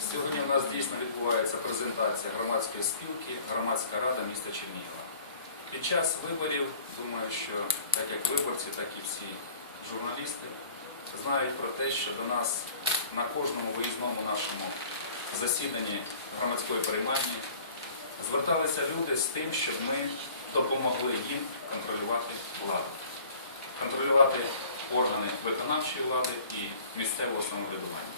Сьогодні у нас дійсно відбувається презентація громадської спілки Громадська рада міста Чернігова. Під час виборів, думаю, що так як виборці, так і всі журналісти знають про те, що до нас на кожному виїзному нашому засіданні громадської приймальні зверталися люди з тим, щоб ми допомогли їм контролювати владу, контролювати органи виконавчої влади і місцевого самоврядування.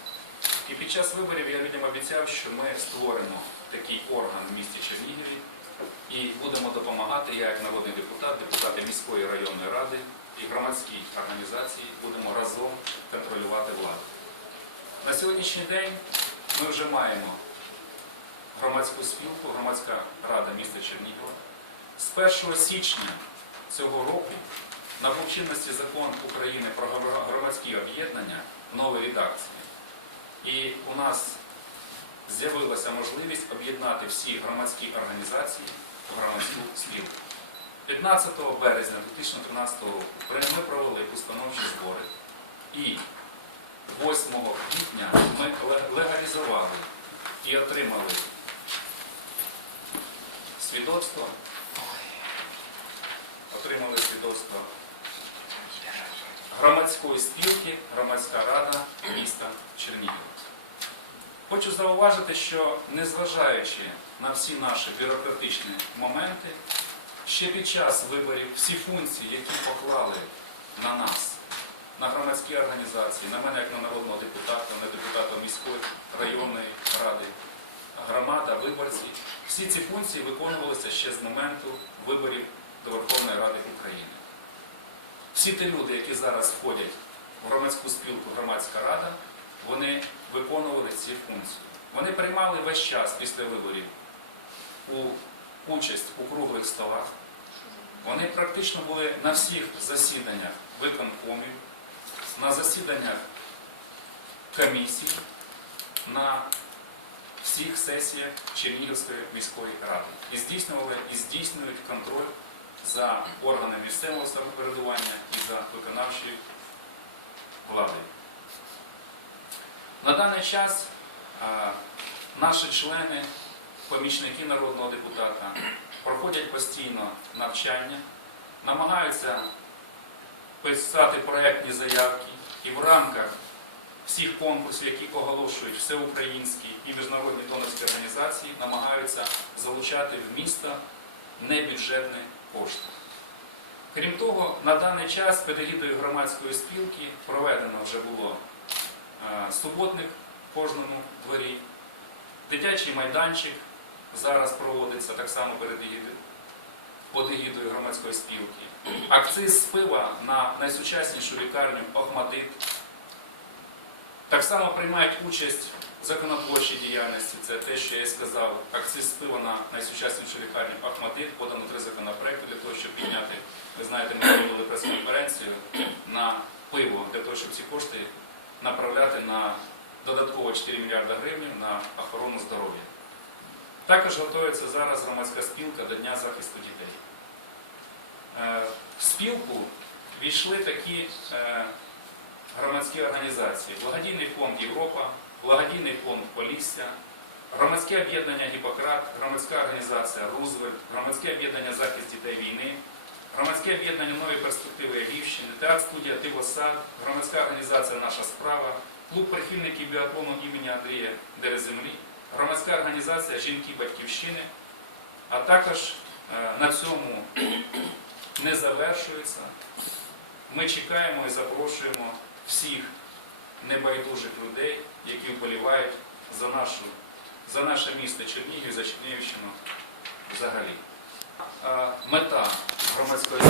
І під час виборів я людям обіцяв, що ми створимо такий орган в місті Чернігові і будемо допомагати, я як народний депутат, депутати міської районної ради і громадській організації будемо разом контролювати владу. На сьогоднішній день ми вже маємо громадську спілку, громадська рада міста Чернігова. З 1 січня цього року набув чинності закон України про громадські об'єднання в новій редакції. І у нас з'явилася можливість об'єднати всі громадські організації в громадську спілку. 15 березня 2013 року ми провели установчі збори і 8 квітня ми легалізували і отримали свідоцтво, отримали свідоцтво громадської спілки, громадська рада міста Чернігів. Хочу зауважити, що незважаючи на всі наші бюрократичні моменти, ще під час виборів всі функції, які поклали на нас, на громадські організації, на мене як на народного депутата, на депутата міської районної ради, громада, виборці, всі ці функції виконувалися ще з моменту виборів до Верховної Ради України. Всі ті люди, які зараз входять в громадську спілку Громадська Рада, вони виконували ці функції. Вони приймали весь час після виборів у участь у круглих столах. Вони практично були на всіх засіданнях виконкомів, на засіданнях комісій, на всіх сесіях Чернігівської міської ради і здійснювали і здійснюють контроль за органами місцевого самоврядування і за виконавчою владою. На даний час наші члени, помічники народного депутата проходять постійно навчання, намагаються писати проєктні заявки і в рамках всіх конкурсів, які оголошують всеукраїнські і міжнародні донорські організації, намагаються залучати в місто небюджетні кошти. Крім того, на даний час під егідою громадської спілки проведено вже було суботник в кожному дворі, дитячий майданчик зараз проводиться так само перед егідою, громадської спілки. Акциз з пива на найсучаснішу лікарню Охмадит. Так само приймають участь в законотворчій діяльності. Це те, що я і сказав. Акциз з пива на найсучаснішу лікарню Ахмадит. Подано три законопроекти для того, щоб підняти. Ви знаєте, ми провели прес-конференцію на пиво для того, щоб ці кошти направляти на додатково 4 мільярда гривень на охорону здоров'я. Також готується зараз громадська спілка до Дня захисту дітей. Е, В спілку війшли такі е, громадські організації: Благодійний фонд Європа, Благодійний фонд Полісся, громадське об'єднання Гіппократ, громадська організація Рузвельт, громадське об'єднання Захист дітей війни, громадське об'єднання Нові перспективи Львівщини, театр студія Тивосад, громадська організація Наша справа, клуб прихильників біатлону імені Андрія Дереземлі, громадська організація Жінки Батьківщини, а також е, на цьому не завершується. Ми чекаємо і запрошуємо всіх небайдужих людей, які вболівають за, нашу, за наше місто Чернігів, за Чернігівщину взагалі. Е, Мета громадської